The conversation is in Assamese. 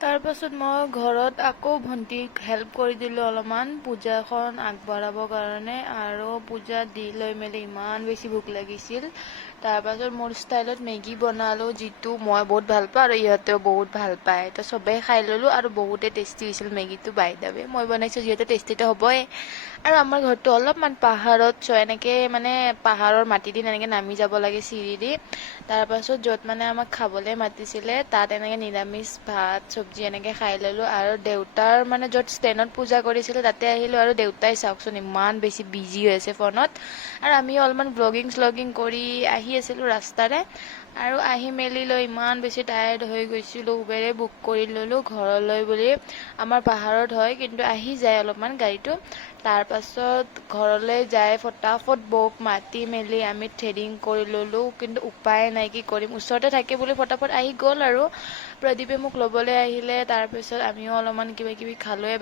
তাৰপাছত মই ঘৰত আকৌ ভণ্টিক হেল্প কৰি দিলোঁ অলপমান পূজাখন আগবঢ়াবৰ কাৰণে আৰু পূজা দি লৈ মেলি ইমান বেছি ভোক লাগিছিল। তাৰপাছত মোৰ ষ্টাইলত মেগী বনালোঁ, যিটো মই বহুত ভাল পাওঁ আৰু ইহঁতেও বহুত ভাল পায়। তো চবেই খাই ল'লোঁ আৰু বহুতেই টেষ্টি হৈছিল মেগীটো। বাই দা ৱে মই বনাইছোঁ যিহেতু টেষ্টিটো হ'বই। আৰু আমাৰ ঘৰটো অলপমান পাহাৰত এনেকৈ মানে পাহাৰৰ মাটি দি এনেকৈ নামি যাব লাগে চিৰি দি। তাৰপাছত য'ত মানে আমাক খাবলৈ মাতিছিলে তাত এনেকৈ নিৰামিষ ভাত চব্জি এনেকৈ খাই ল'লোঁ আৰু দেউতাৰ মানে য'ত ষ্টেণ্ডত পূজা কৰিছিলে তাতে আহিলোঁ আৰু দেউতাই চাওকচোন ইমান বেছি বিজি হৈ আছে ফোনত। আৰু আমিও অলপমান ব্লগিং শ্লগিং কৰি আহি আছিলোঁ ৰাস্তাৰে আৰু আহি মেলি লৈ ইমান বেছি টায়াৰ্ড হৈ গৈছিলোঁ। উবেৰে বুক কৰি ল'লোঁ ঘৰলৈ বুলি। আমাৰ পাহাৰত হয় কিন্তু আহি যায় অলপমান গাড়ীটো। তাৰপাছত ঘৰলৈ যাই ফটাফট বৌক মাতি মেলি আমি থ্ৰেডিং কৰি ল'লোঁ, কিন্তু উপায় নাই কি কৰিম, ওচৰতে থাকে বুলি ফটাফট আহি গ'ল আৰু প্ৰদীপে মোক ল'বলৈ আহিলে। তাৰপিছত আমিও অলপমান কিবা কিবি খালোঁ।